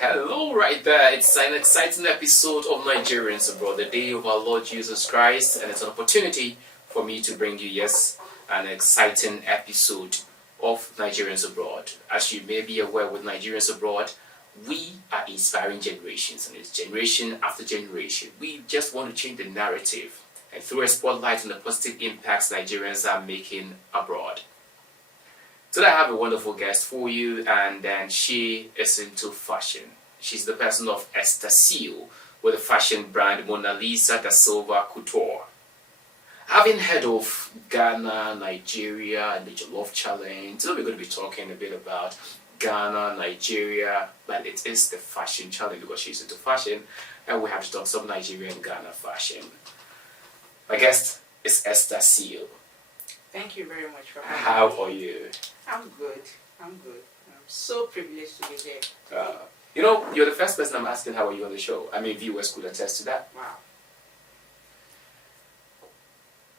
Hello, right there. It's an exciting episode of Nigerians Abroad, the day of our Lord Jesus Christ, and it's an opportunity for me to bring you, an exciting episode of Nigerians Abroad. As you may be aware, with Nigerians Abroad, we are inspiring generations, and it's generation after generation. We just want to change the narrative and throw a spotlight on the positive impacts Nigerians are making abroad. Today I have a wonderful guest for you, and then she is into fashion. She's the person of Esther Syl with the fashion brand Mona Lisa da Silva Couture. Having heard of Ghana, Nigeria, and the Jollof Challenge, today we're going to be talking a bit about Ghana, Nigeria, but it is the fashion challenge because she's into fashion, and we have to talk some Nigerian Ghana fashion. My guest is Esther Syl. Thank you very much for having me. How are you? I'm good. I'm so privileged to be here. You're the first person I'm asking how are you on the show. I mean, viewers could attest to that. Wow.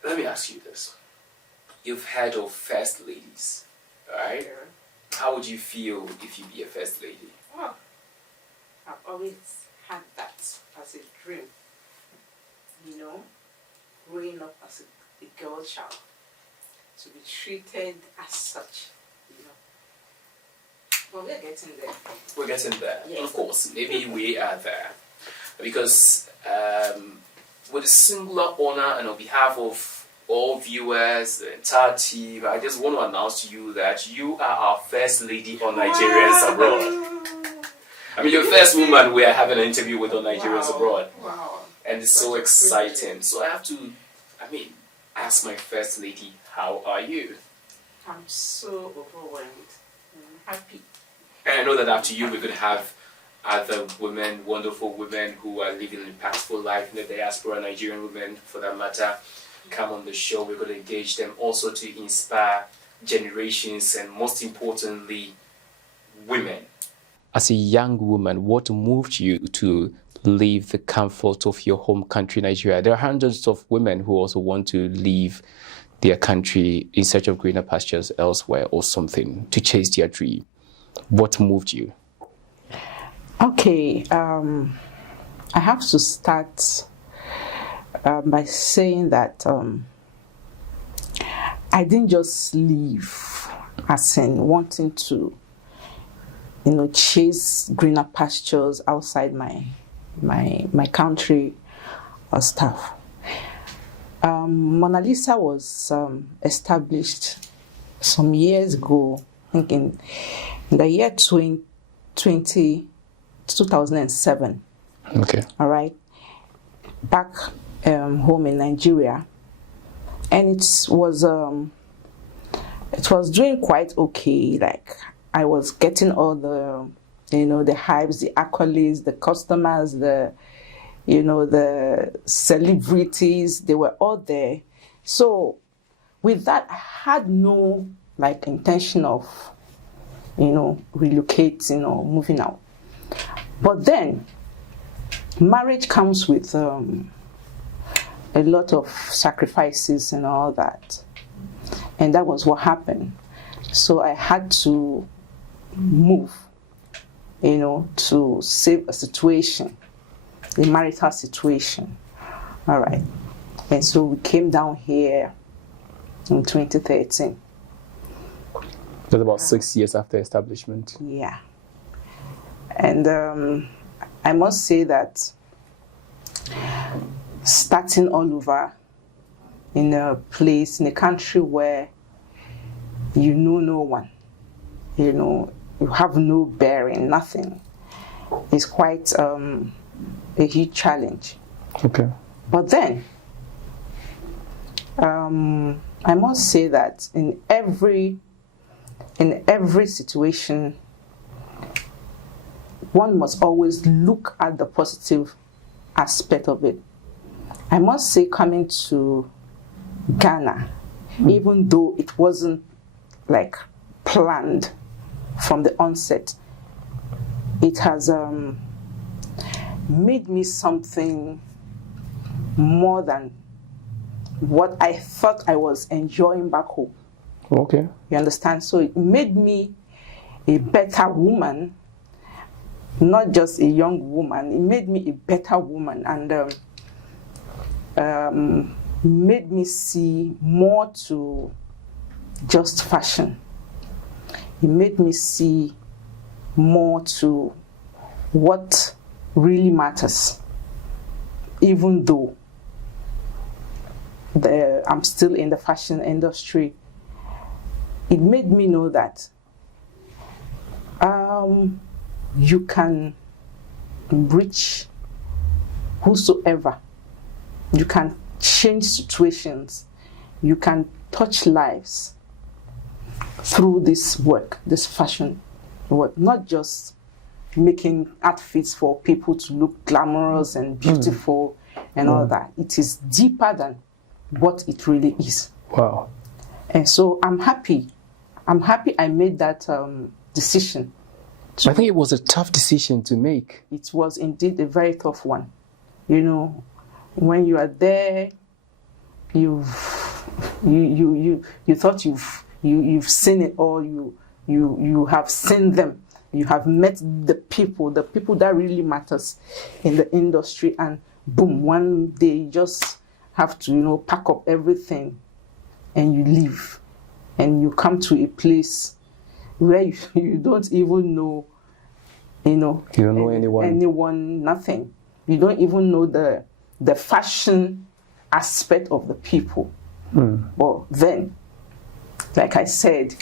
Let me ask you this. You've heard of first ladies, right? Yeah. How would you feel if you be a first lady? Well, I've always had that as a dream. Growing up as a girl child, to be treated as such, But we're getting there. We're getting there. Yes. Of course, maybe we are there. Because with a singular honor and on behalf of all viewers, the entire team, I just want to announce to you that you are our first lady on Nigerians Abroad. I mean, you're the first woman we are having an interview with on Nigerians Abroad. Wow. And it's so exciting. So I have to, ask my first lady, how are you? I'm so overwhelmed and happy. And I know that after you, we're going to have other women, wonderful women who are living an impactful life in the diaspora, Nigerian women for that matter, come on the show. We're going to engage them also to inspire generations and most importantly, women. As a young woman, what moved you to leave the comfort of your home country, Nigeria? There are hundreds of women who also want to leave their country in search of greener pastures elsewhere or something to chase their dream. What moved you? Okay, I have to start by saying that I didn't just leave as in wanting to, chase greener pastures outside my country or stuff. Mona Lisa was established some years ago, I think in the year 2007. Okay. All right. Back home in Nigeria, and it was doing quite okay. Like I was getting all the the hypes, the accolades, the customers, the celebrities, they were all there. So with that, I had no intention of relocating or moving out. But then marriage comes with a lot of sacrifices and all that, and that was what happened. So I had to move to save a situation, a marital situation. All right. And so we came down here in 2013. That's about 6 years after establishment. Yeah. And I must say that starting all over in a place, in a country where you know no one, you have no bearing, nothing, is quite a huge challenge. Okay. But then, I must say that in every situation, one must always look at the positive aspect of it. I must say, coming to Ghana, even though it wasn't planned from the onset, it has made me something more than what I thought I was enjoying back home. Okay. You understand? So it made me a better woman, not just a young woman, it made me a better woman, and made me see more to just fashion. It made me see more to what really matters, even though I'm still in the fashion industry. It made me know that you can reach whosoever, you can change situations, you can touch lives through this work, this fashion work, not just making outfits for people to look glamorous and beautiful and all that. It is deeper than what it really is. Wow. And so I'm happy I made that decision. I think it was a tough decision to make. It was indeed a very tough one. You know, when you are there, you thought you've seen it all. You have seen them. You have met the people that really matters in the industry, and boom, one day you just have to, you know, pack up everything and you leave, and you come to a place where you don't even know, you know, you don't know anyone, nothing. You don't even know the fashion aspect of the people. But then, like I said,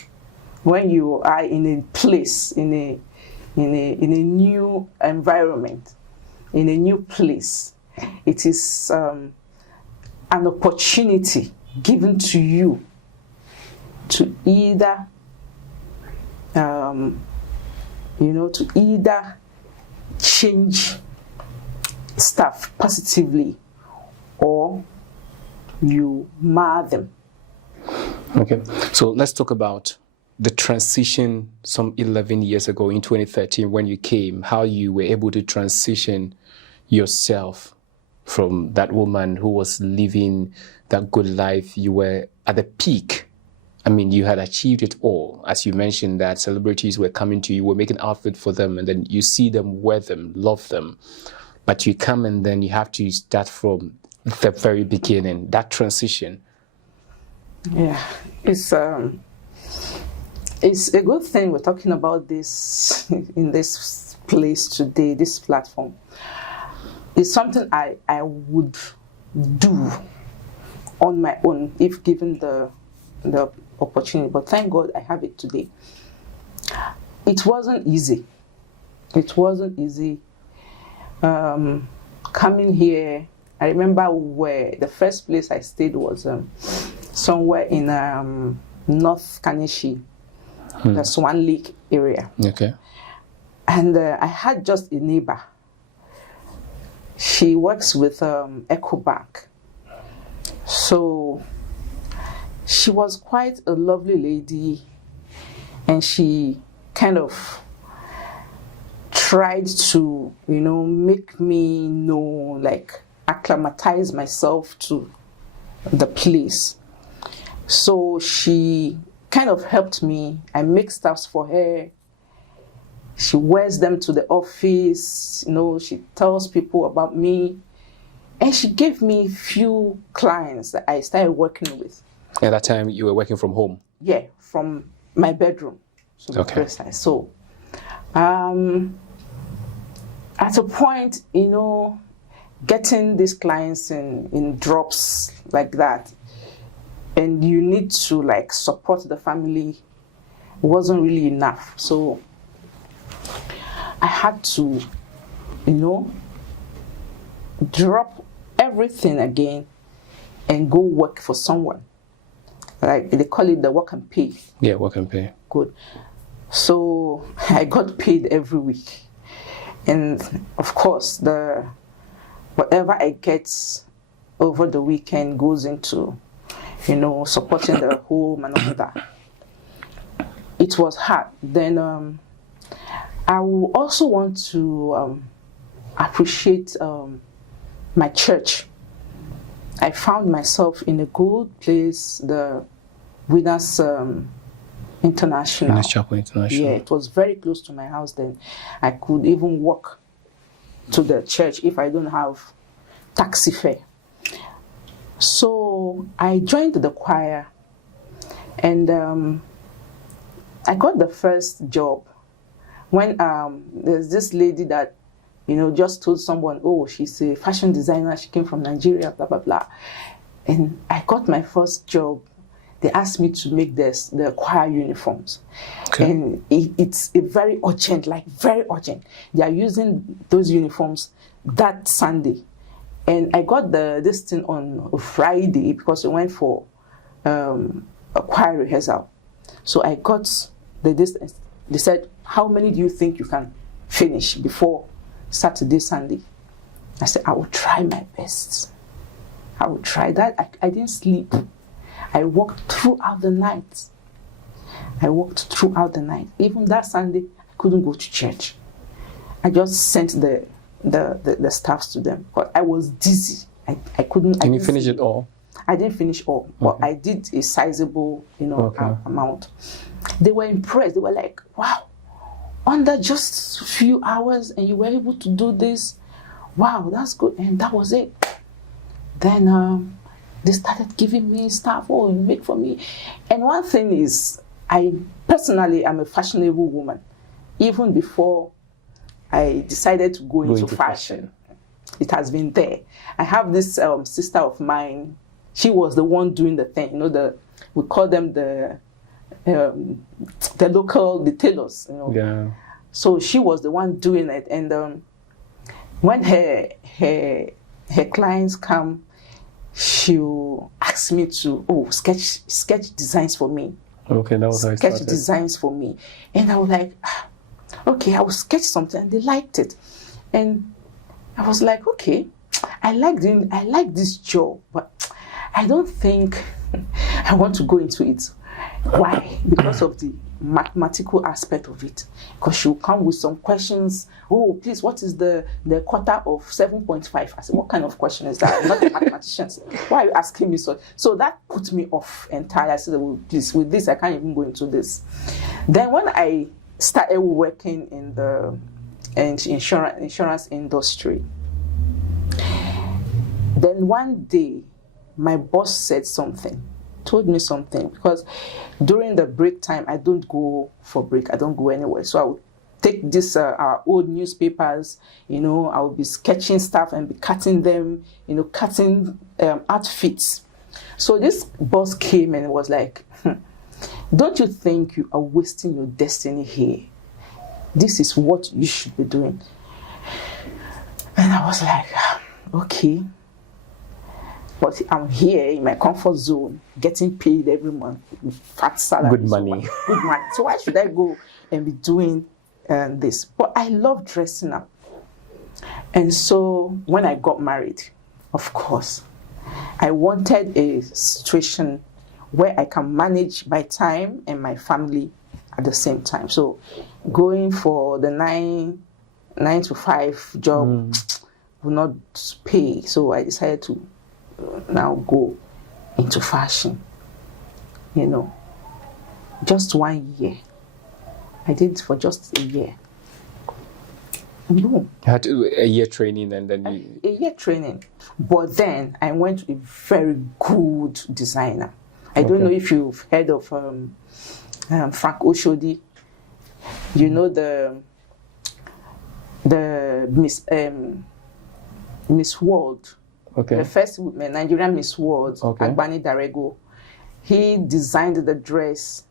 when you are in a place, in a new environment, in a new place, it is an opportunity given to you to either change stuff positively, or you mar them. Okay, so let's talk about the transition some 11 years ago in 2013 when you came, how you were able to transition yourself from that woman who was living that good life. You were at the peak. I mean, you had achieved it all. As you mentioned, that celebrities were coming to you, were making outfits for them, and then you see them, wear them, love them. But you come and then you have to start from the very beginning, that transition. Yeah, it's a good thing we're talking about this in this place today, this platform. It's something I would do on my own if given the opportunity, but thank God I have it today. It wasn't easy. Coming here, I remember where the first place I stayed was somewhere in North Kaneshi, the Swan Lake area. Okay. And I had just a neighbor. She works with EcoBank. So she was quite a lovely lady, and she kind of tried to, you know, make me know, like, acclimatize myself to the place. So she kind of helped me. I make stuffs for her. She wears them to the office, you know, she tells people about me. And she gave me few clients that I started working with. At that time, you were working from home? Yeah, from my bedroom. Okay. So, at a point, you know, getting these clients in drops like that, and you need to, like, support the family, wasn't really enough. So I had to, you know, drop everything again and go work for someone. Like they call it the work and pay. Yeah, work and pay. Good. So I got paid every week. And of course, whatever I get over the weekend goes into, you know, supporting the home and all that. It was hard. Then I will also want to appreciate my church. I found myself in a good place. The Winners International. Nice Chapel International. Yeah, it was very close to my house then. I could even walk to the church if I don't have taxi fare. So I joined the choir, and I got the first job when there's this lady that, just told someone, oh, she's a fashion designer, she came from Nigeria, blah, blah, blah. And I got my first job. They asked me to make the choir uniforms. Okay. And it's a very urgent. They are using those uniforms that Sunday. And I got this thing on a Friday because I went for a choir rehearsal. So I got distance. They said, how many do you think you can finish before Saturday, Sunday? I said, I will try my best. I will try that. I didn't sleep. I worked throughout the night. Even that Sunday, I couldn't go to church. I just sent the staffs to them. But I was dizzy. I couldn't. Can you finish it all? I didn't finish all, but I did a sizable, amount. They were impressed. They were like, wow, under just a few hours and you were able to do this. Wow, that's good. And that was it. Then they started giving me stuff. Oh, you make for me. And one thing is, I personally am a fashionable woman. Even before I decided to go into fashion, it has been there. I have this sister of mine. She was the one doing the thing. We call them the tailors. Yeah. So she was the one doing it. And when her clients come, she'll ask me to sketch designs for me. Okay, that was how I started. Sketch designs for me. And I was like, okay, I will sketch something. And they liked it. And I was like, okay, I like this job, but I don't think I want to go into it. Why? Because of the mathematical aspect of it. Because she'll come with some questions. Oh, please, what is the quarter of 7.5? I said, what kind of question is that? I'm not a mathematician. Why are you asking me so? So that put me off entirely. I said, well, please, with this, I can't even go into this. Then when I started working in the insurance industry, then one day, my boss said something, told me something, because during the break time, I don't go for break. I don't go anywhere. So I would take this, our old newspapers, I would be sketching stuff and be cutting them, cutting outfits. So this boss came and was like, don't you think you are wasting your destiny here? This is what you should be doing. And I was like, okay. But I'm here in my comfort zone, getting paid every month with fat salary. Good money. Good money. So why should I go and be doing this? But I love dressing up. And so when I got married, of course, I wanted a situation where I can manage my time and my family at the same time. So going for the 9 to 5 job will not pay. So I decided to now go into fashion. Just 1 year. I did it for just a year. Boom. You had to do a year training and then a year training. But then I went to a very good designer. I don't know if you've heard of Frank Oshodi. You know the Miss World. Okay. The first Nigerian Miss World, Agbani Darego. He designed the dress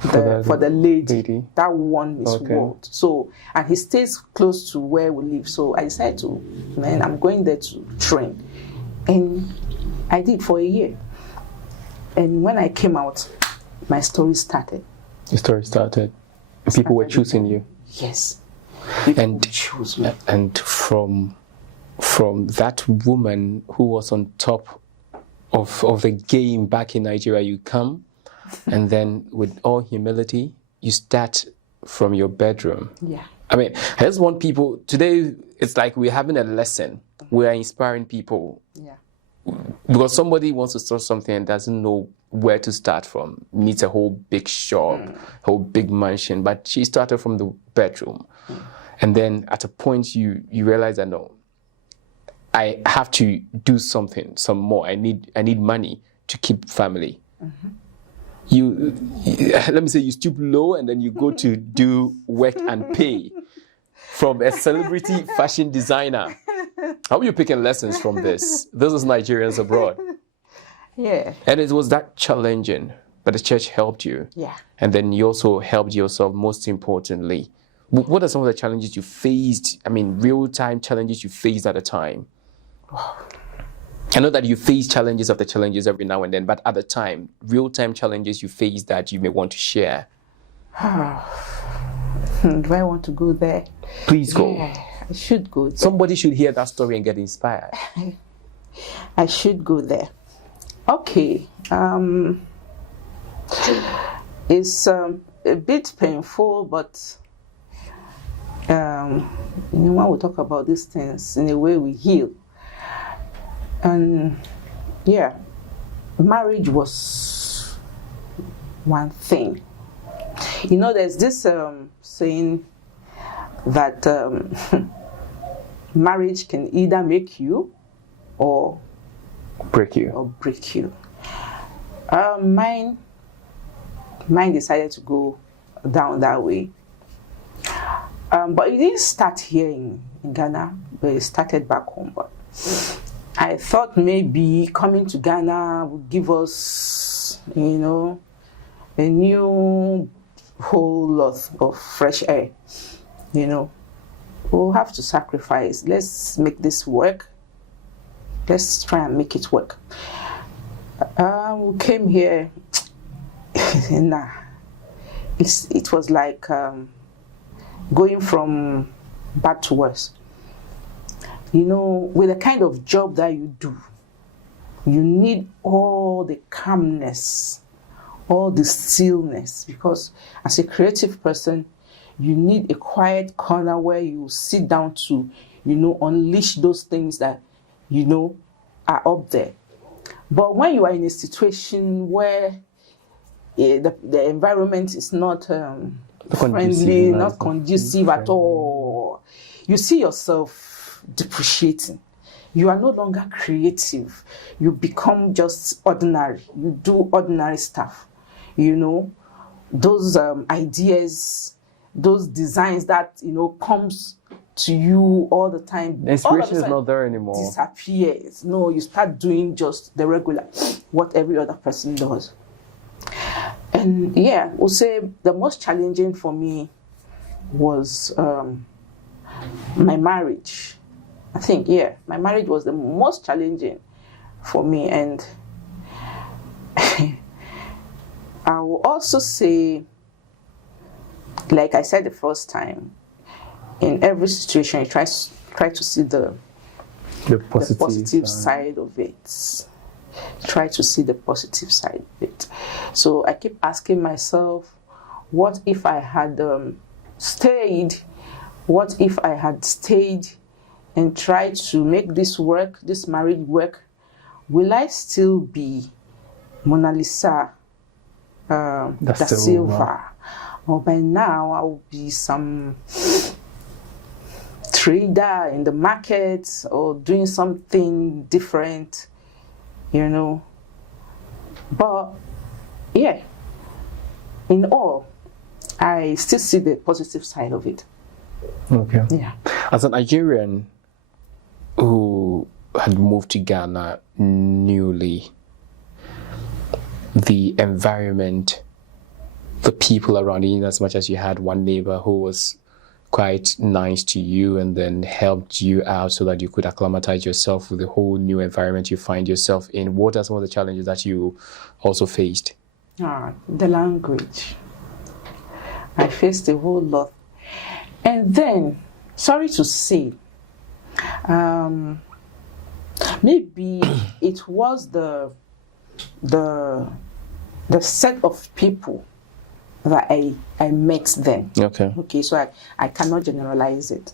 for the lady that won Miss World. So, and he stays close to where we live. So I decided I'm going there to train. And I did for a year. And when I came out, my story started. The story started. People were choosing you. Yes. And choose me. And from that woman who was on top of the game back in Nigeria, you come, and then with all humility, you start from your bedroom. Yeah. I mean, I just want people, today it's like we're having a lesson. We are inspiring people. Yeah. because somebody wants to start something and doesn't know where to start from, needs a whole big shop, whole big mansion, but she started from the bedroom. And then at a point you realize that no, I have to do something, some more. I need money to keep family. You let me say you stoop low and then you go to do work and pay from a celebrity fashion designer. How are you picking lessons from this? This is Nigerians Abroad. Yeah. And it was that challenging, but the church helped you. Yeah. And then you also helped yourself, most importantly. What are some of the challenges you faced? I mean, real-time challenges you faced at the time? I know that you face challenges after challenges every now and then, but at the time, real-time challenges you face that you may want to share. Do I want to go there? Please go. Yeah, I should go there. Somebody should hear that story and get inspired. I should go there. Okay. It's a bit painful, but when we talk about these things, in a way we heal. And yeah, marriage was one thing. You know, there's this saying that marriage can either make you or Break you. Mine decided to go down that way. But it didn't start here in Ghana, but it started back home. But I thought maybe coming to Ghana would give us, a new whole lot of fresh air. We'll have to sacrifice. Let's make this work. Let's try and make it work. We came here, it was like going from bad to worse. With the kind of job that you do, you need all the calmness, all the stillness, because as a creative person, you need a quiet corner where you sit down to, unleash those things that, are up there. But when you are in a situation where the environment is not friendly, not conducive at all, you see yourself depreciating. You are no longer creative. You become just ordinary. You do ordinary stuff. Those ideas, those designs that, comes to you all the time. The inspiration is not there anymore. Disappears. No, you start doing just the regular, what every other person does. And yeah, we'll say the most challenging for me was my marriage. I think, my marriage was the most challenging for me. And I will also say, like I said the first time, in every situation, you try to see the positive side of it. Try to see the positive side of it. So I keep asking myself, what if I had stayed? What if I had stayed and tried to make this work, this marriage work? Will I still be Mona Lisa da Silva? Or by now I will be some trader in the market or doing something different, But yeah, in all, I still see the positive side of it. Okay. Yeah. As a Nigerian who had moved to Ghana newly, the environment, the people around you, as much as you had one neighbor who was quite nice to you and then helped you out so that you could acclimatize yourself with the whole new environment you find yourself in. What are some of the challenges that you also faced? The language. I faced a whole lot. And then, sorry to say, maybe it was the set of people that I met then. Okay, so I cannot generalize it.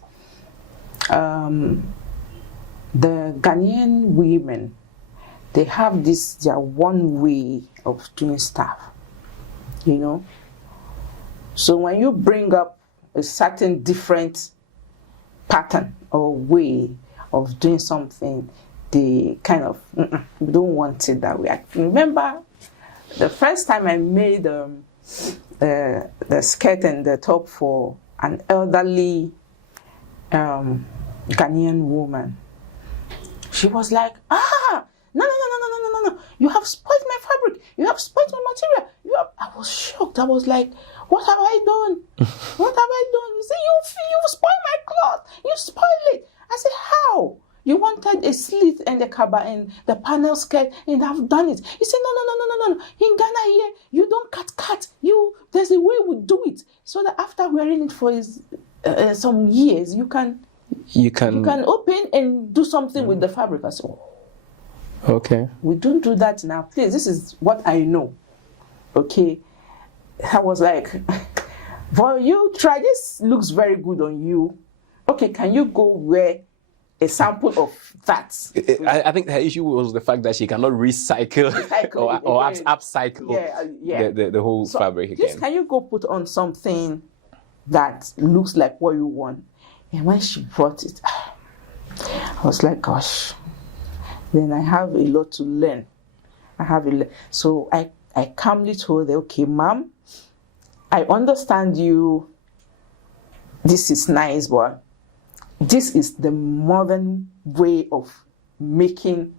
The Ghanaian women, they have their one way of doing stuff, you know. So when you bring up a certain different pattern or way of doing something, they kind of we don't want it that way. I remember the first time I made the skirt and the top for an elderly Ghanaian woman. She was like, no, you have spoiled my fabric, you have spoiled my material, I was shocked. I was like, what have I done? What have I done? You say, you spoiled my cloth, you spoiled it. I said, how? You wanted a slit and the cover and the panel skirt, and I've done it. He said, no. In Ghana here, you don't cut. There's a way we do it, so that after wearing it for some years, you can open and do something with the fabric. I said, okay. We don't do that now. Please, this is what I know. Okay. I was like, well, you try. This looks very good on you. Okay, can you go wear a sample of that? I think her issue was the fact that she cannot recycle or upcycle the whole fabric again. Just, can you go put on something that looks like what you want? And when she brought it, I was like, gosh, then I have a lot to learn. So I calmly told her, okay, ma'am, I understand you. This is nice, but this is the modern way of making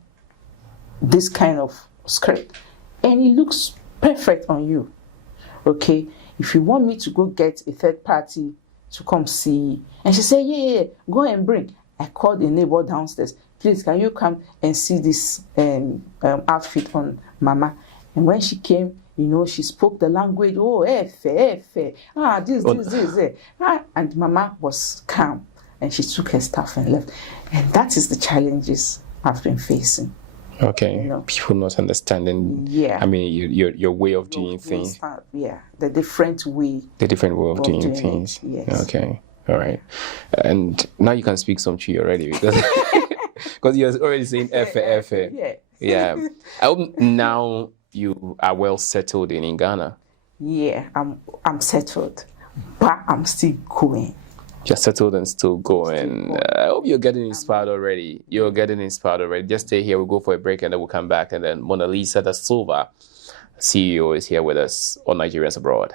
this kind of skirt, and it looks perfect on you. Okay, if you want me to go get a third party to come see, and she said, yeah, go and bring. I called a neighbor downstairs. Please, can you come and see this outfit on Mama? And when she came, you know, she spoke the language. Oh, this. And Mama was calm, and she took her stuff and left. And that is the challenges I've been facing. Okay, you know? People not understanding. Yeah, I mean, your way of doing things. The different way. The different way of doing things. Yes. Okay. All right. And now you can speak some Chi already because you're already saying F. Yeah. I hope now you are well settled in Ghana. Yeah, I'm settled, but I'm still going. You're settled and still going. I hope you're getting inspired already. Just stay here. We'll go for a break and then we'll come back. And then Mona Lisa da Silva, CEO, is here with us on Nigerians Abroad.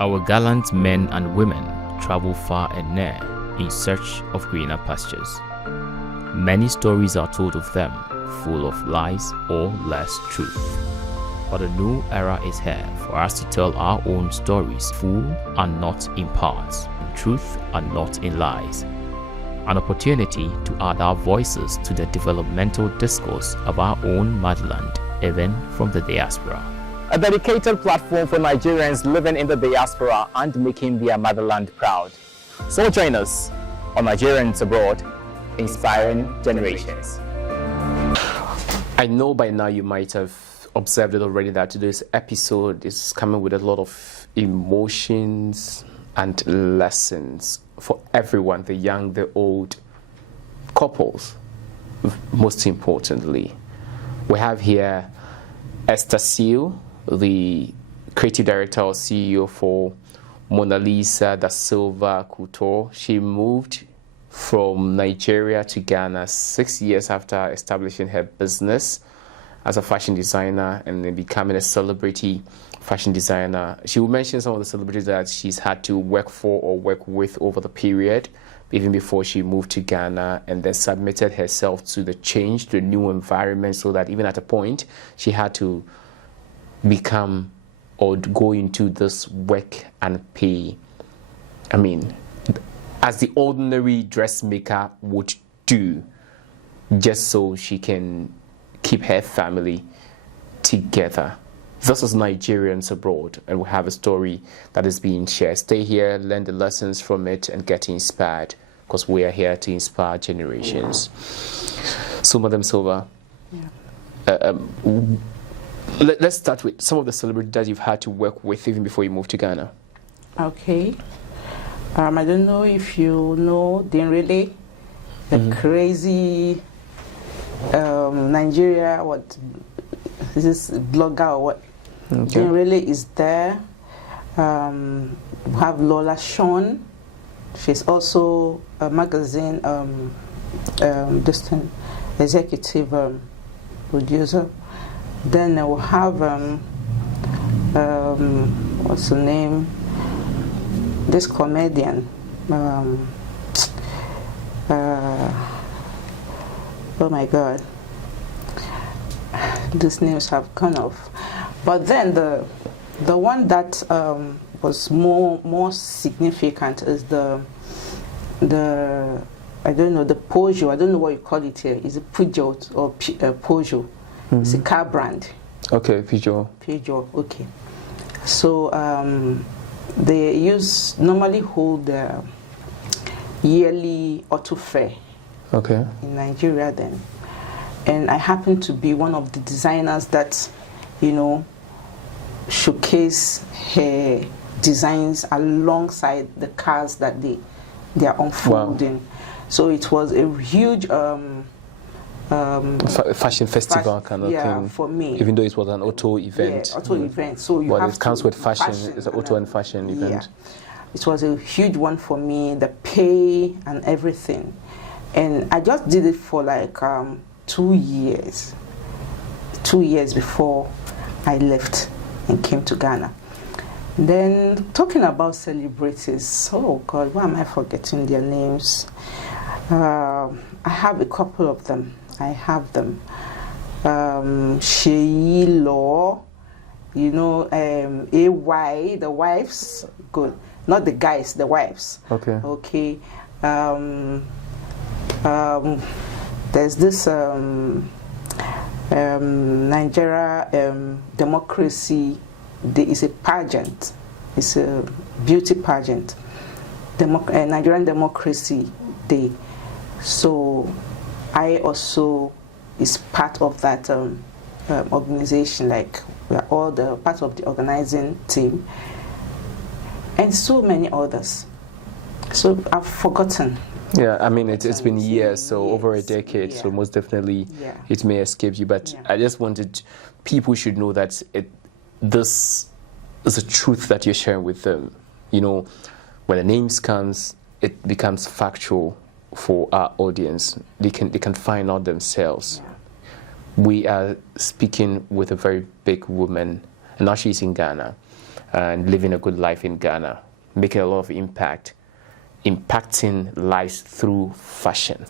Our gallant men and women travel far and near in search of greener pastures. Many stories are told of them, full of lies or less truth. But a new era is here for us to tell our own stories, full and not in parts, in truth and not in lies. An opportunity to add our voices to the developmental discourse of our own motherland, even from the diaspora. A dedicated platform for Nigerians living in the diaspora and making their motherland proud. So join us on Nigerians Abroad, inspiring generations. I know by now you might have observed it already that today's episode is coming with a lot of emotions and lessons for everyone, the young, the old, couples, most importantly. We have here Esther Syl, the creative director or CEO for Mona Lisa da Silva Couture. She moved from Nigeria to Ghana 6 years after establishing her business as a fashion designer and then becoming a celebrity fashion designer. She will mention some of the celebrities that she's had to work for or work with over the period, even before she moved to Ghana, and then submitted herself to the change, to the new environment, so that even at a point she had to become or go into this work and pay. I mean, as the ordinary dressmaker would do, just so she can keep her family together. This is Nigerians Abroad, and we have a story that is being shared. Stay here, learn the lessons from it, and get inspired, because we are here to inspire generations. So, Madam Silva, let's start with some of the celebrities that you've had to work with even before you moved to Ghana. Okay. I don't know if you know Dinrele, the crazy Nigeria, what is this blogger or what? Okay. Dinrele is there. We have Lola Sean. She's also a magazine distant executive producer. Then we'll have what's her name? This comedian. Oh my God, these names have gone off. But then the one that was more significant is the I don't know, the Peugeot. I don't know what you call it here. Is it Peugeot or Peugeot? It's a car brand. Okay, Peugeot. Peugeot. Okay. So they normally hold the yearly auto fair. Okay. In Nigeria then, and I happen to be one of the designers that, you know, showcase her designs alongside the cars that they are unfolding. Wow. So it was a huge fashion festival kind of thing for me, even though it was an auto event. Yeah, auto event. So you have it comes with fashion. It's an auto and fashion event. It was a huge one for me, the pay and everything. And I just did it for like 2 years. 2 years before I left and came to Ghana. Then talking about celebrities, oh God, why am I forgetting their names? I have a couple of them. I have them. Sheyi Law, you know, AY, the wives, good. Not the guys, the wives. Okay. Okay. There's this Nigeria democracy. There is a pageant. It's a beauty pageant. Nigerian Democracy Day. So I also is part of that organization. Like we are all the part of the organizing team, and so many others. So I've forgotten. Yeah, I mean it's been years, so over a decade. So most definitely it may escape you. But I just wanted people should know that this is a truth that you're sharing with them. You know, when the names comes, it becomes factual for our audience. They can find out themselves. We are speaking with a very big woman, and now she's in Ghana and living a good life in Ghana, making a lot of impact, impacting lives through fashion.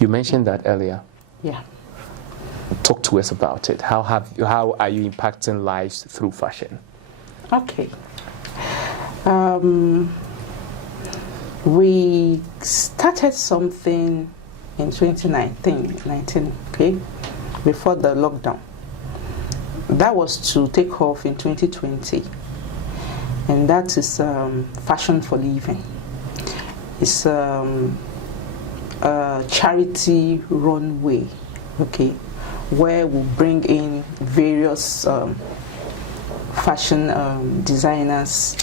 You mentioned that earlier. Yeah. Talk to us about it. How are you impacting lives through fashion? Okay. We started something in 2019, okay, before the lockdown. That was to take off in 2020, and that is Fashion for Living. It's a charity runway, okay, where we bring in various fashion designers,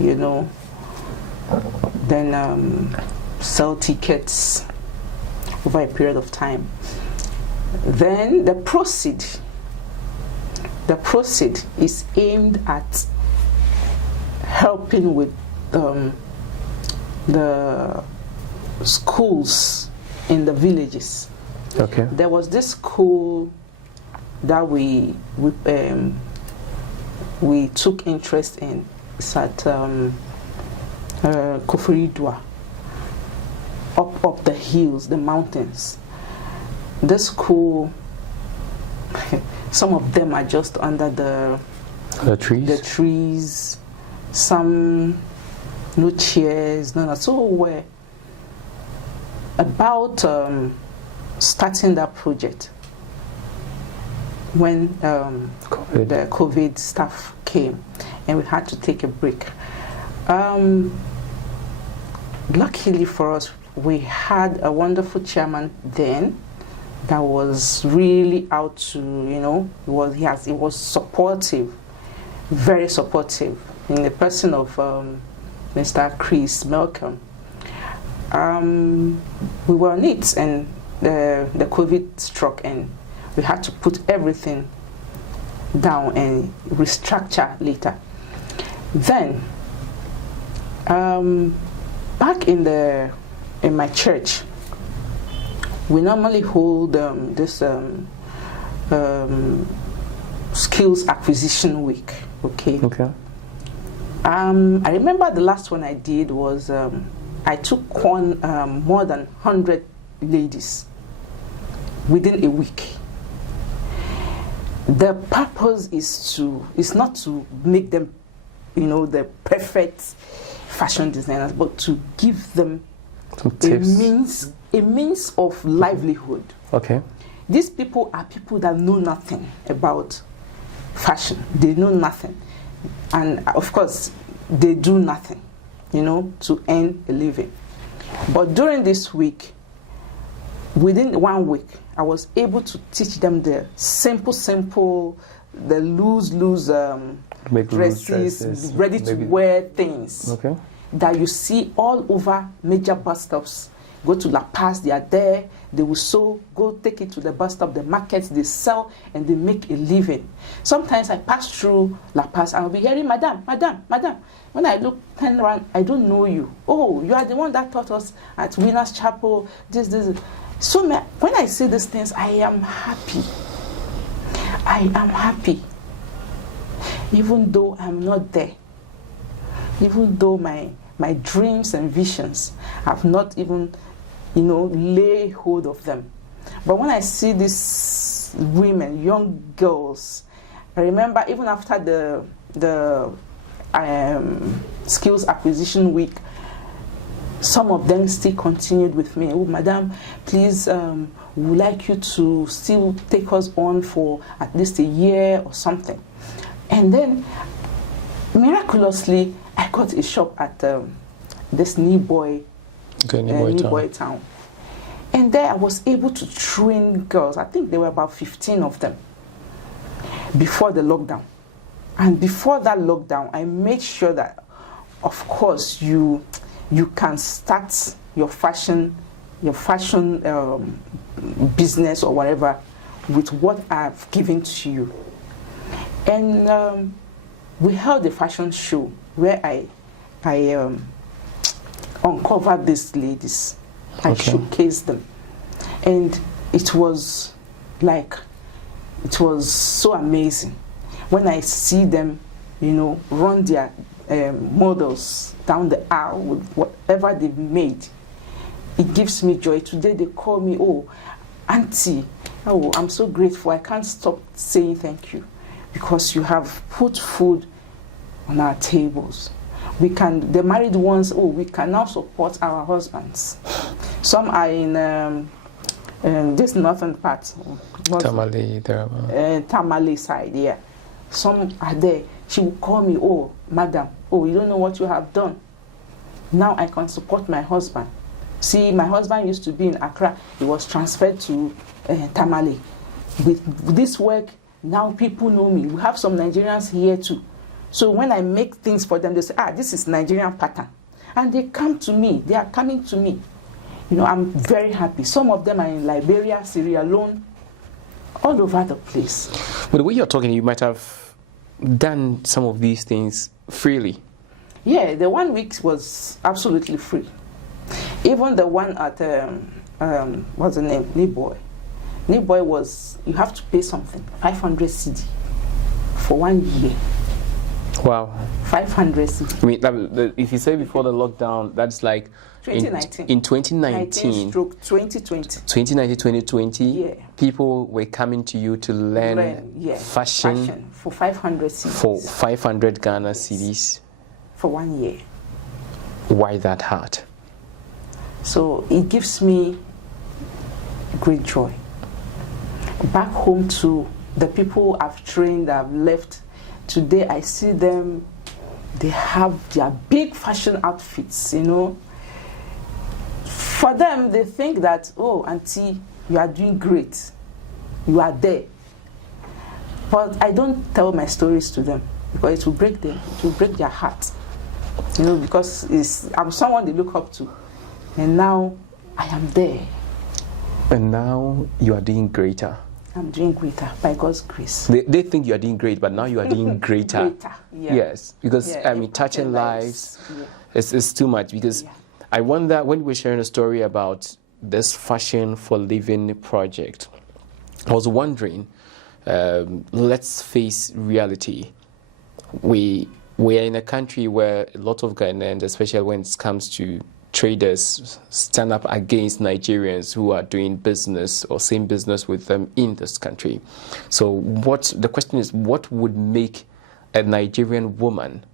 you know, then sell tickets over a period of time. Then the proceed is aimed at helping with the schools in the villages. Okay. There was this school that we took interest in. It's at Koforidua, up the hills, the mountains. This school, some of them are just under the trees. Some no chairs, no. So we're about starting that project when the COVID stuff came, and we had to take a break. Luckily for us, we had a wonderful chairman then that was really out to, you know, he was supportive, very supportive, in the person of Mr. Chris Malcolm. We were on it, and the COVID struck, and we had to put everything down and restructure later. Then, back in my church, we normally hold this skills acquisition week. Okay. I remember the last one I did was I took on more than 100 ladies within a week. The purpose is not to make them, the perfect fashion designers, but to give them a means of livelihood. Okay. These people are people that know nothing about fashion. They know nothing. And of course, they do nothing, to earn a living. But during this week, within 1 week, I was able to teach them the simple, the loose dresses, ready-to-wear things that you see all over major bus stops. Go to La Paz, they are there. They will sew, go take it to the bus stop, the markets, they sell, and they make a living. Sometimes I pass through La Paz, and I'll be hearing, Madam. When I turn around, I don't know you. Oh, you are the one that taught us at Winners Chapel, this. So when I see these things, I am happy. I am happy. Even though I'm not there. Even though my dreams and visions have not even lay hold of them. But when I see these women, young girls, I remember even after the skills acquisition week, some of them still continued with me. Oh, Madam, please, we would like you to still take us on for at least a year or something. And then, miraculously, I got a shop at this Niboy town. And there I was able to train girls. I think there were about 15 of them before the lockdown. And before that lockdown, I made sure that, of course, you can start your fashion business or whatever with what I've given to you. And we held a fashion show where I uncovered these ladies. I showcased them, and it was so amazing when I see them, run their models down the aisle with whatever they've made. It gives me joy. Today they call me, oh, Auntie, oh, I'm so grateful. I can't stop saying thank you because you have put food on our tables. The married ones, we can now support our husbands. Some are in this northern part. Tamale side, yeah. Some are there. She will call me, oh, Madam, oh, you don't know what you have done. Now I can support my husband. See, my husband used to be in Accra. He was transferred to Tamale. With this work, now people know me. We have some Nigerians here too. So when I make things for them, they say, this is Nigerian pattern. And they come to me. They are coming to me. I'm very happy. Some of them are in Liberia, Sierra Leone, all over the place. But the way you're talking, you might have done some of these things freely. Yeah, the 1 week was absolutely free. Even the one at, what's the name? Niboy. Niboy was, you have to pay something, 500 cedi for 1 year. Wow. 500 cedi. I mean, if you say before the lockdown, that's like 2019. In 2019, 2020. 2019, 2020, yeah. People were coming to you to learn fashion for 500 cedis. For 500 Ghana cedis. For 1 year. Why that hard? So it gives me great joy. Back home to the people I've trained, I've left. Today I see them, they have their big fashion outfits, For them, they think that, oh, Auntie, you are doing great. You are there. But I don't tell my stories to them because it will break them. It will break their heart. You know, because I'm someone they look up to. And now I am there. And now you are doing greater. I'm doing greater by God's grace. They think you are doing great, but now you are doing greater. Greater, yeah. Yes, because Yeah, I mean, touching lives, Yeah. it's too much. Because Yeah. I wonder, when we were sharing a story about this Fashion for Living project, I was wondering, let's face reality. We are in a country where a lot of Ghanaians, especially when it comes to traders, stand up against Nigerians who are doing business or same business with them in this country. So the question is, what would make a Nigerian woman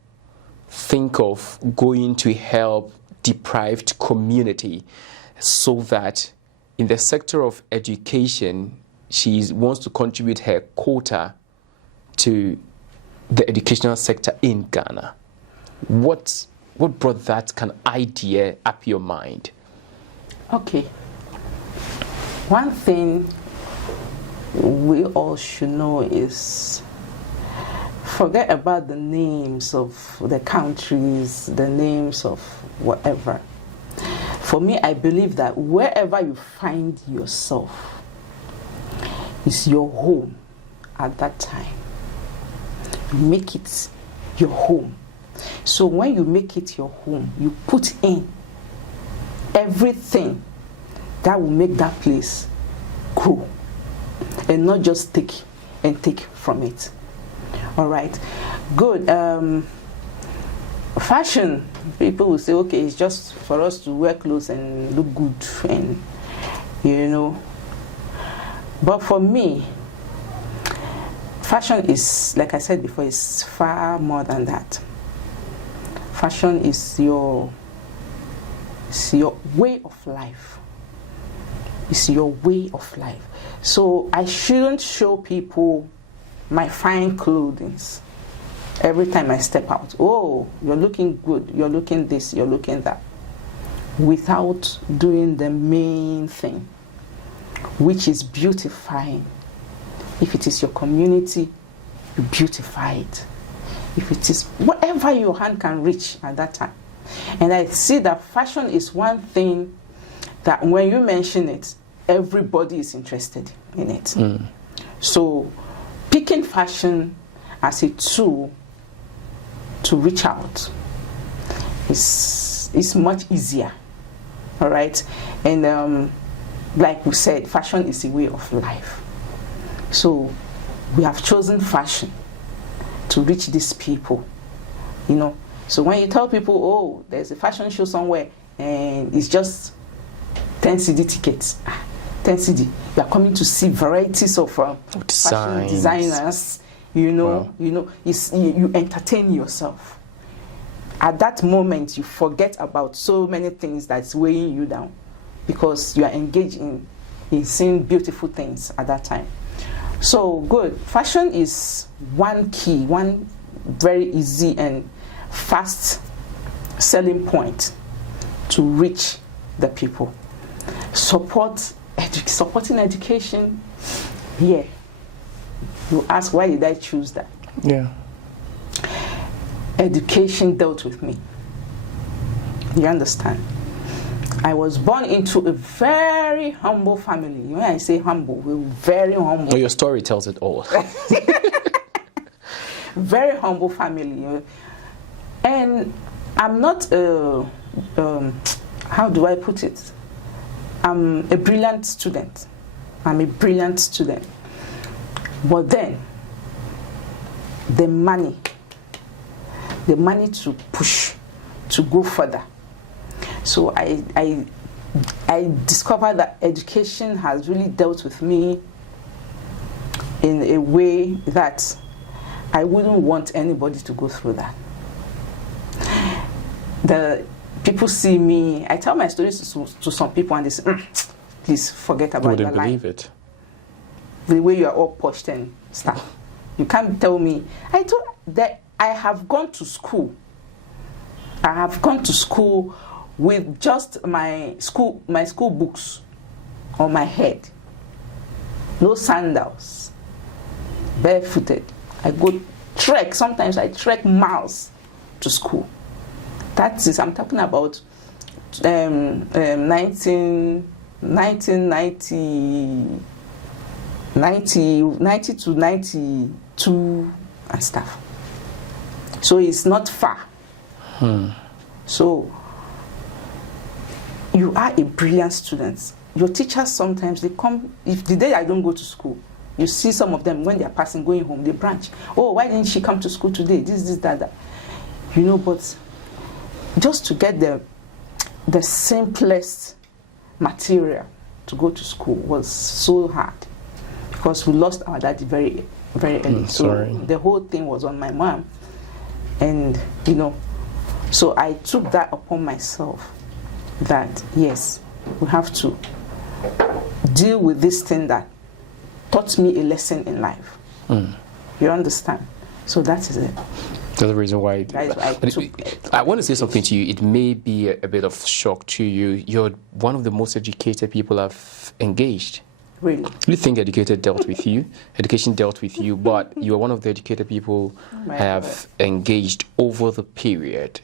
think of going to help deprived community so that in the sector of education, she wants to contribute her quota to the educational sector in Ghana? What brought that kind of idea up your mind? Okay. One thing we all should know is, forget about the names of the countries, the names of whatever. For me, I believe that wherever you find yourself is your home at that time. Make it your home. So when you make it your home, you put in everything that will make that place grow, and not just take from it. All right, good. Fashion, people will say, okay, it's just for us to wear clothes and look good, and you know. But for me, fashion is, like I said before, is far more than that. Fashion is your way of life. It's your way of life. So I shouldn't show people my fine clothing every time I step out. Oh, you're looking good, you're looking this, you're looking that, without doing the main thing, which is beautifying. If it is your community, you beautify it. If it is whatever your hand can reach at that time. And I see that fashion is one thing that when you mention it, everybody is interested in it. So picking fashion as a tool to reach out is much easier. All right? And like we said, fashion is a way of life. So we have chosen fashion to reach these people, you know. So when you tell people, oh, there's a fashion show somewhere and it's just 10 cedi tickets, 10 cedi, you are coming to see varieties of fashion designers, you know. Wow. You entertain yourself. At that moment, you forget about so many things that's weighing you down, because you are engaged in seeing beautiful things at that time. So good. Fashion is one key, one very easy and fast selling point to reach the people. Supporting education. Yeah. You ask, why did I choose that? Yeah. Education dealt with me. You understand? I was born into a very humble family. When I say humble, we were very humble. Well, your story tells it all. Very humble family. And I'm not how do I put it? I'm a brilliant student. But then, the money to push, to go further. So I discovered that education has really dealt with me in a way that I wouldn't want anybody to go through that. The people see me, I tell my stories to some people and they say, please forget about your life. Wouldn't believe it. The way you are all pushed and stuff. You can't tell me. I told that I have gone to school. I have gone to school with just my school books on my head. No sandals. Barefooted. I go trek. Sometimes I trek miles to school. That is, I'm talking about 1990 to 92 and stuff. So it's not far. So you are a brilliant student. Your teachers sometimes, they come, if the day I don't go to school, you see some of them when they are passing, going home, they branch. Oh, why didn't she come to school today? This, that. You know, but just to get the simplest material to go to school was so hard, because we lost our daddy very, very early. So the whole thing was on my mom. And, you know, so I took that upon myself, that yes, we have to deal with this thing that taught me a lesson in life. You understand? So that is it. That's the reason why. I want to say something to you. It may be a bit of shock to you. You're one of the most educated people I've engaged. Really? You think education dealt with you, but you're one of the educated people I have engaged over the period.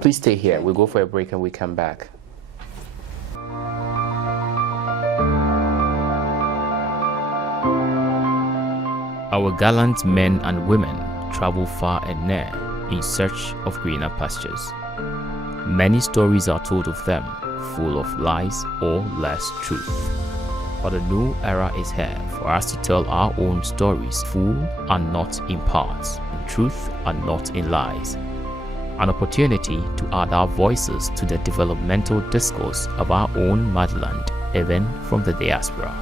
Please stay here. We'll go for a break and we come back. Our gallant men and women travel far and near in search of greener pastures. Many stories are told of them, full of lies or less truth. But a new era is here for us to tell our own stories, full and not in parts, in truth and not in lies. An opportunity to add our voices to the developmental discourse of our own motherland, even from the diaspora.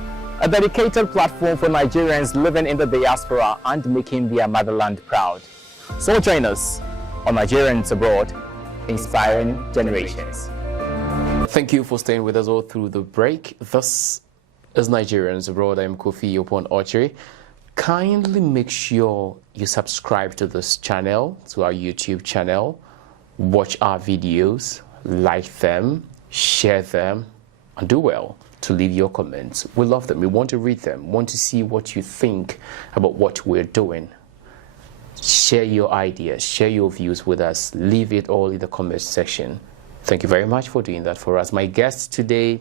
A dedicated platform for Nigerians living in the diaspora and making their motherland proud. So join us on Nigerians Abroad, inspiring generations. Thank you for staying with us all through the break. This is Nigerians Abroad. I'm Kofi Upon Orchard. Kindly make sure you subscribe to this channel, to our YouTube channel. Watch our videos, like them, share them, and do well to leave your comments. We love them. We want to read them. We want to see what you think about what we're doing. Share your ideas, share your views with us. Leave it all in the comment section. Thank you very much for doing that for us. My guest today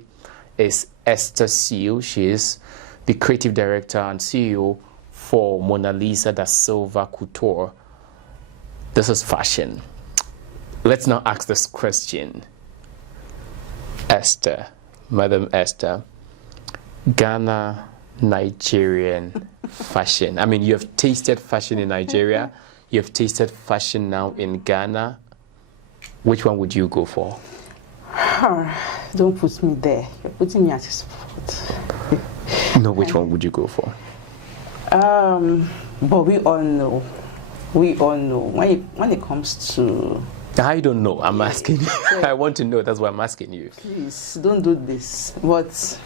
is Esther Syl. She is the creative director and CEO for Mona Lisa da Silva Couture. This is fashion. Let's now ask this question. Esther, Madam Esther, Ghana, Nigerian fashion. I mean, you have tasted fashion in Nigeria. You have tasted fashion now in Ghana. Which one would you go for? Don't put me there. You're putting me at a spot. No, which one would you go for? But we all know. When it comes to... I don't know. I'm asking you. I want to know. That's why I'm asking you. Please, don't do this. But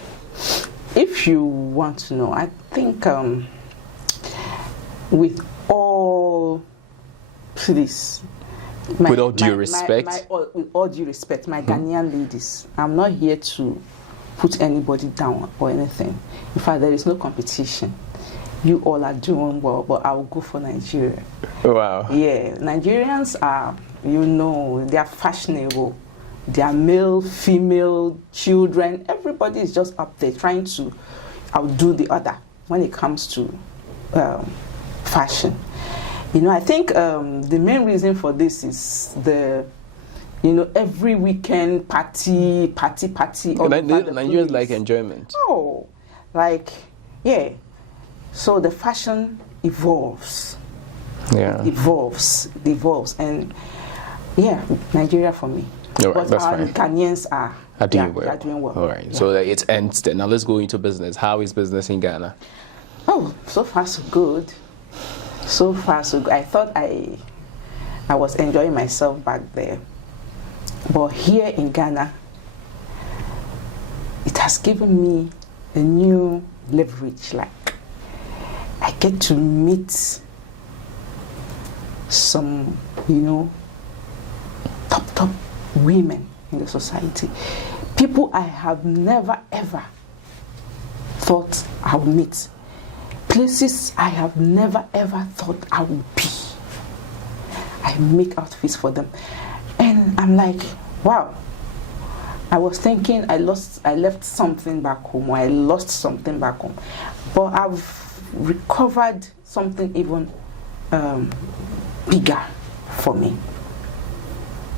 if you want to know, I think with all this... with all due respect? With all due respect, my Ghanaian ladies, I'm not here to put anybody down or anything. In fact, there is no competition. You all are doing well, but I will go for Nigeria. Wow. Yeah, Nigerians are, you know, they are fashionable. They are male, female, children. Everybody is just up there trying to outdo the other when it comes to fashion. You know, I think the main reason for this is every weekend party. Nigerians like enjoyment. Oh, yeah. So the fashion evolves. Yeah. Evolves. And yeah, Nigeria for me. All right, that's fine. Ghanaians are doing well. They are doing well. All right, yeah. So it ends there. Now let's go into business. How is business in Ghana? Oh, so far so good. So far so good. I thought I was enjoying myself back there. But here in Ghana, it has given me a new leverage. Like, I get to meet some, top women in the society. People I have never ever thought I would meet. Places I have never ever thought I would be. I make outfits for them. And And I'm like, wow. I was thinking I left something back home, or I lost something back home. But I've recovered something even bigger for me.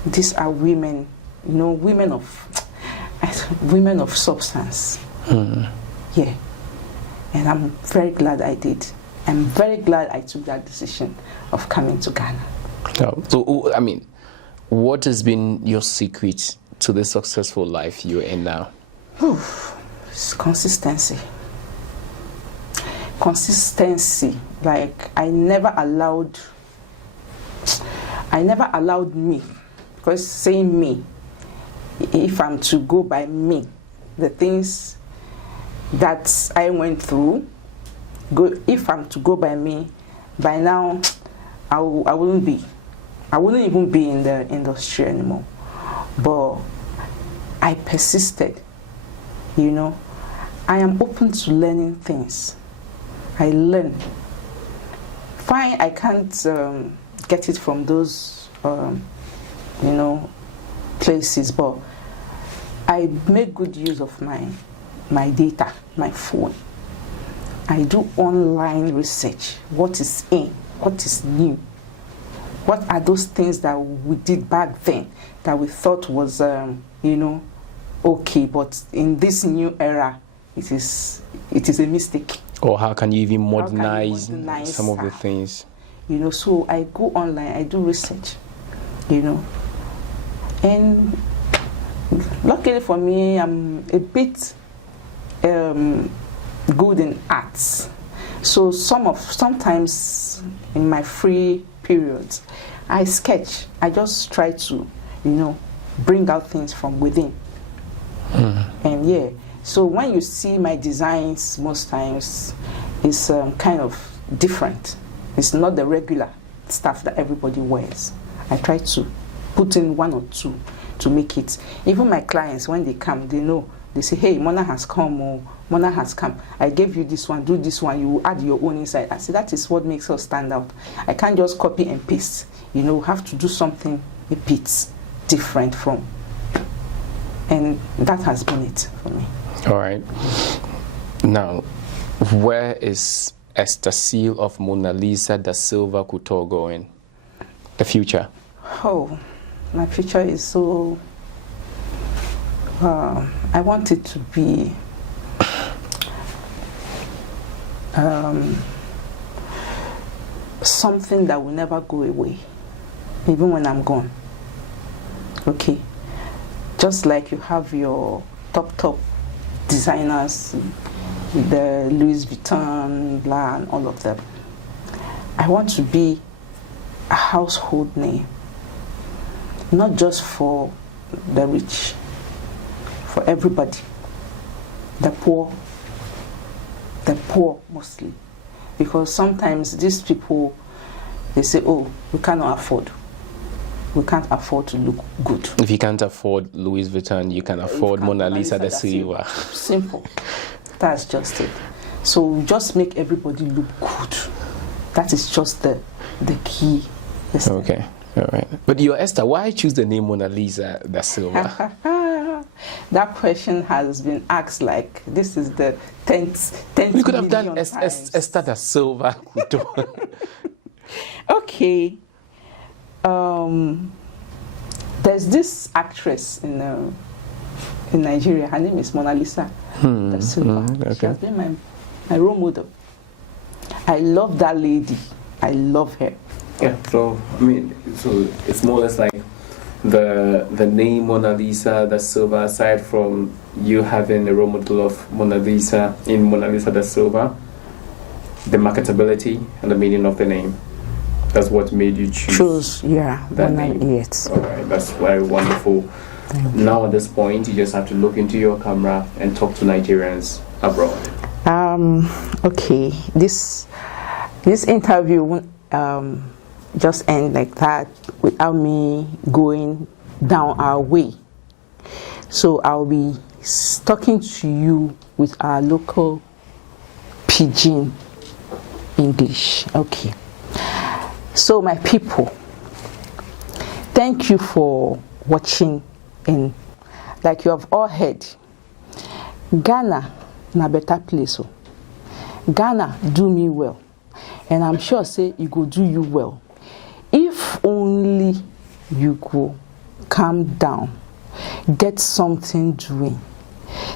These are women, women of substance. Yeah. And I'm very glad I did. I'm very glad I took that decision of coming to Ghana. So, I mean, what has been your secret to the successful life you're in now? It's consistency. Consistency. Like, I never allowed me, because saying me, if I'm to go by me, the things that I went through, if I'm to go by me, by now I wouldn't even be in the industry anymore. But I persisted. I am open to learning things. I learn. Fine, I can't get it from those places, but I make good use of my data, my phone. I do online research. What is in? What is new? What are those things that we did back then that we thought was, okay, but in this new era, it is a mistake. Or how can you even modernize some of the things? So I go online, I do research, and luckily for me, I'm a bit good in arts. So sometimes in my free periods, I sketch. I just try to, bring out things from within. And yeah, so when you see my designs, most times it's kind of different. It's not the regular stuff that everybody wears. I try to put in one or two to make it. Even my clients, when they come, they know. They say, hey, Mona has come, or Mona has come. I gave you this one, do this one, you add your own inside. I say, that is what makes us stand out. I can't just copy and paste. Have to do something a bit different from. And that has been it for me. All right. Now, where is Esther Syl of Mona Lisa da Silva Couture going? The future? Oh, my future is so... I want it to be something that will never go away, even when I'm gone. Okay, just like you have your top designers, the Louis Vuitton, blah, and all of them. I want to be a household name, not just for the rich, for everybody, the poor mostly, because sometimes these people, they say, oh, we cannot afford. We can't afford to look good. If you can't afford Louis Vuitton, you can afford Mona Lisa da Silva. Simple. That's just it. So just make everybody look good. That is just the key. Okay, all right. But Esther, why choose the name Mona Lisa da Silva? That question has been asked like this is the 10th You could have done Esther da Silva Couture. Okay. There's this actress in Nigeria. Her name is Mona Lisa da Silva. Okay. She has been my role model. I love that lady. I love her. Yeah. So it's more or less like the name Mona Lisa da Silva. Aside from you having a role model of Mona Lisa in Mona Lisa da Silva, the marketability and the meaning of the name. That's what made you choose that name. Yes. All right, that's very wonderful. Now at this point, you just have to look into your camera and talk to Nigerians abroad. Okay, this interview won't just end like that without me going down our way. So I'll be talking to you with our local pidgin English. Okay. So my people, thank you for watching in. Like you have all heard, Ghana na better place. Ghana do me well, and I'm sure say it go do you well. If only you go calm down, get something doing,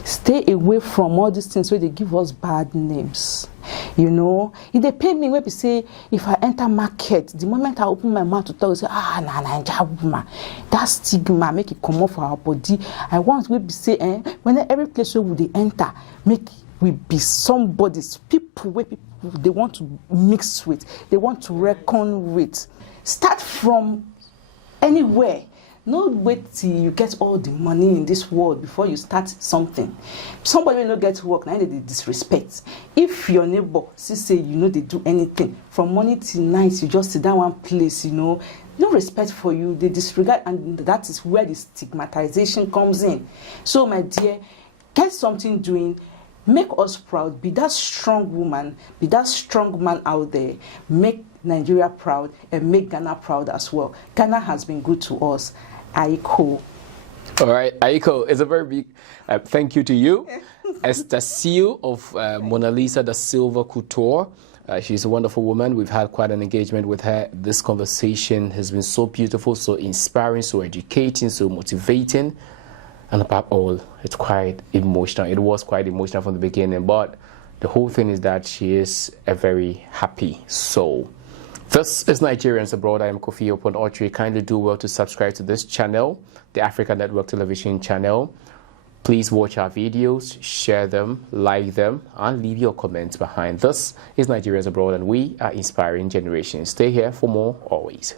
stay away from all these things where they give us bad names. You know, if they pay me, maybe say if I enter market, the moment I open my mouth to talk, say Nigerian woman, that stigma make it come off our body. I want we be say when every place where we they enter, make we be somebody's people where people they want to mix with, they want to reckon with. Start from anywhere. No wait till you get all the money in this world before you start something. Somebody will not get to work, now they disrespect. If your neighbor say you know they do anything, from morning till night you just sit down one place, you know, no respect for you, they disregard, and that is where the stigmatization comes in. So my dear, get something doing, make us proud, be that strong woman, be that strong man out there, make Nigeria proud and make Ghana proud as well. Ghana has been good to us. Aiko. All right, Aiko, it's a very big thank you to you. Esther Syl of Mona Lisa da Silva Couture. She's a wonderful woman. We've had quite an engagement with her. This conversation has been so beautiful, so inspiring, so educating, so motivating. And above all, it's quite emotional. It was quite emotional from the beginning, but the whole thing is that she is a very happy soul. This is Nigerians Abroad. I am Kofi Opon-Otri. Kindly do well to subscribe to this channel, the Africa Network Television channel. Please watch our videos, share them, like them, and leave your comments behind. This is Nigerians Abroad, and we are inspiring generations. Stay here for more always.